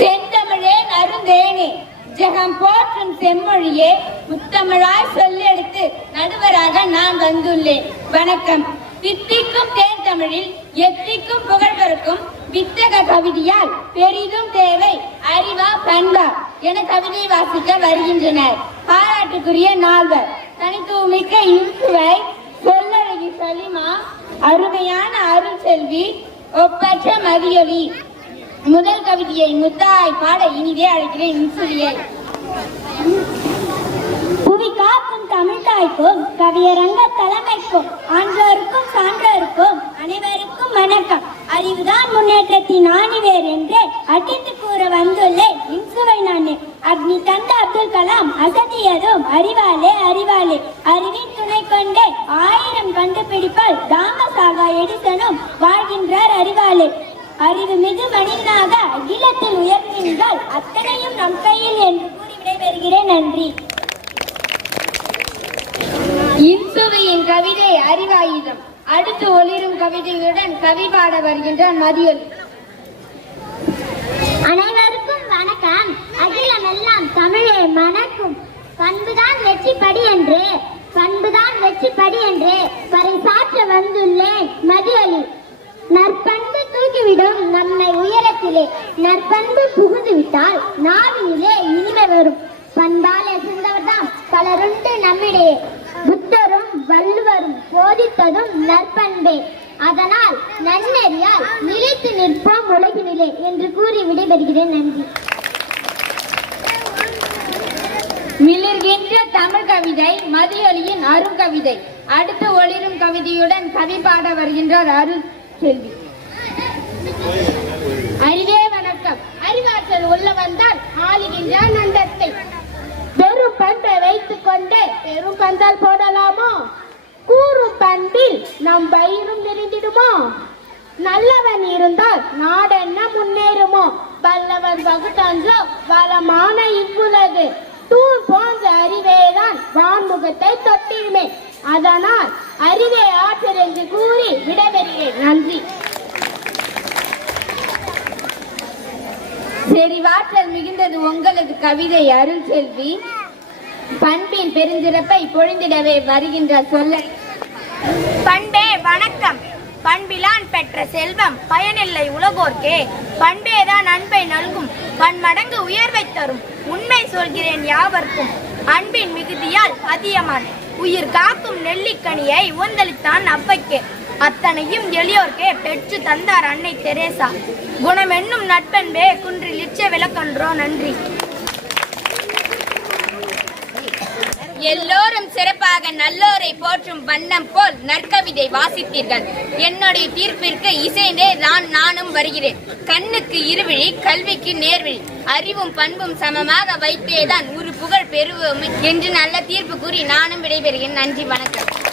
செந்தமிழே நறுந்தேனே ஜெகம் போற்றும் செம்மொழியே முத்தமிழாய் சொல்லெடுத்து நடுவராக நான் வந்துள்ளேன். வணக்கம். தித்திக்கும் தேன் தமிழில் எத்திக்கும் புகழ் பெருக்கும் வித்தக கவிதையால் பெரிதும் தேவை அறிவா பண்பா என கவிதை வாசிக்க வருகின்றனர். பாராட்டுக்குரிய நால்வர் தனித்துவமிக்க இன்சுவை சொல்லழகி சலிமா, அருமையான அருள் செல்வி, ஒப்பற்ற மதியொலி. முதல் கவிதையை முத்தாய் பாட இனிதே அழைக்கிறேன் இன்சுலியை. புவி காக்கும் தமிழ்தாய்க்கும் கவியரங்க தலைமைக்கும் ஆன்றோருக்கும் சான்றோருக்கும் அனைவருக்கும் வணக்கம். அறிவுதான் முன்னேற்றத்தின் ஆணிவேர் என்று அடித்து கூற வந்துள்ளேன் இன்சுவை நானே. அக்னி தந்த அப்துல் கலாம் அசதியதும் அறிவாலே அறிவாலே, அறிவின் துணை கொண்டே 1000 கண்டுபிடிப்பால் தாமஸ் ஆல்வா எடிசனும் வாழ்கின்றார் அறிவாலே. அறிவு மிகு மனிதனாக அகிலத்தில் உயர்ந்திருந்தால் அத்தனையும் நம் கையில் என்று கூறி விடைபெறுகிறேன். நன்றி. இன்சுவையின் கவிதை அறிவாயுதம். அடுத்து ஒளிரும் கவிதையுடன் கவி பாட வருகின்றார் மதியொலி. அனைவருக்கும் வணக்கம். அகிலம் எல்லாம் தமிழே மணக்கும். பண்புதான் வெற்றி படி என்று பண்புதான் வெற்றி படி என்று பறைசாற்ற வந்துள்ளேன் மதியொலி. நற்பண்பு தூக்கிவிடும் நம்மை உயரத்திலே, நற்பண்பு புகுந்து விட்டால் நாவினிலே இனிமை வரும். பண்பாலே சிறந்தவர்தான் பலருண்டு நம்மிடையே, புத்தரும் வள்ளுவரும் போதித்ததும் நற்பண்பே. அதனால் நன்னெறியால் நிலைத்து நிற்போம் உலகினிலே என்று கூறி விடைபெறுகிறேன். நன்றி. மிளிர்கின்ற தமிழ் கவிதை மதியொலியின் அருங்கவிதை. அடுத்து ஒளிரும் கவிதையுடன் கவி பாட வருகின்றார் அருள் செல்வி. அறிவே வணக்கம். அறிவாற்றல் உள்ளவன் தான் ஆளுகின்ற நந்தத்தை. பெரும் பண்பை வைத்துக் கொண்டு பெரும் பந்தால் போடலாமோ? கூறும் பண்பில் நம் பயிரும் நிறைந்திடுமோ? நல்லவன் இருந்தால் நாடென்ன முன்னேறுமோ? வல்லவன் வகுத்தன்றோ வளமான இவ்வுலகு. தூண் போன்ற அறிவேதான் வான்முகத்தை தொட்டிடுமே. அதனால் அறிவே ஆற்றல் என்று கூறி விடைபெறுகிறேன். நன்றி. செறிவாற்றல் மிகுந்தது உங்களது கவிதை அருள் செல்வி. பண்பின் பெருந்திறப்பை பொழிந்திடவே வருகின்ற சொல்ல. பண்பே வணக்கம். பண்பிலான் பெற்ற செல்வம் பயனில்லை உலகோர்க்கே. பண்பேதான் அன்பை நல்கும் பன்மடங்கு உயர்வை தரும். உண்மை சொல்கிறேன் யாவர்க்கும் அன்பின் மிகுதியால் அதியமான். உயிர் காக்கும் நெல்லிக்கனியை உந்தளித்தான் அவ்வைக்கே. அத்தனையும் எளியோர்க்கே பெற்று தந்தார் அன்னை தெரேசா. குணம் என்னும் நட்பென்பே குன்றில் இச்ச விளக்கன்றோ. நன்றி. எல்லோரும் சிறப்பாக நல்லோரை போற்றும் வண்ணம் போல் நற்கவிதை வாசித்தீர்கள். என்னுடைய தீர்ப்பிற்கு இசைந்தே நானும் வருகிறேன். கண்ணுக்கு இருவிழி, கல்விக்கு நேர்விழி, அறிவும் பண்பும் சமமாக வைத்தேதான் ஒரு புகழ் பெறுவோம் என்று நல்ல தீர்ப்பு கூறி நானும் விடைபெறுகிறேன். நன்றி, வணக்கம்.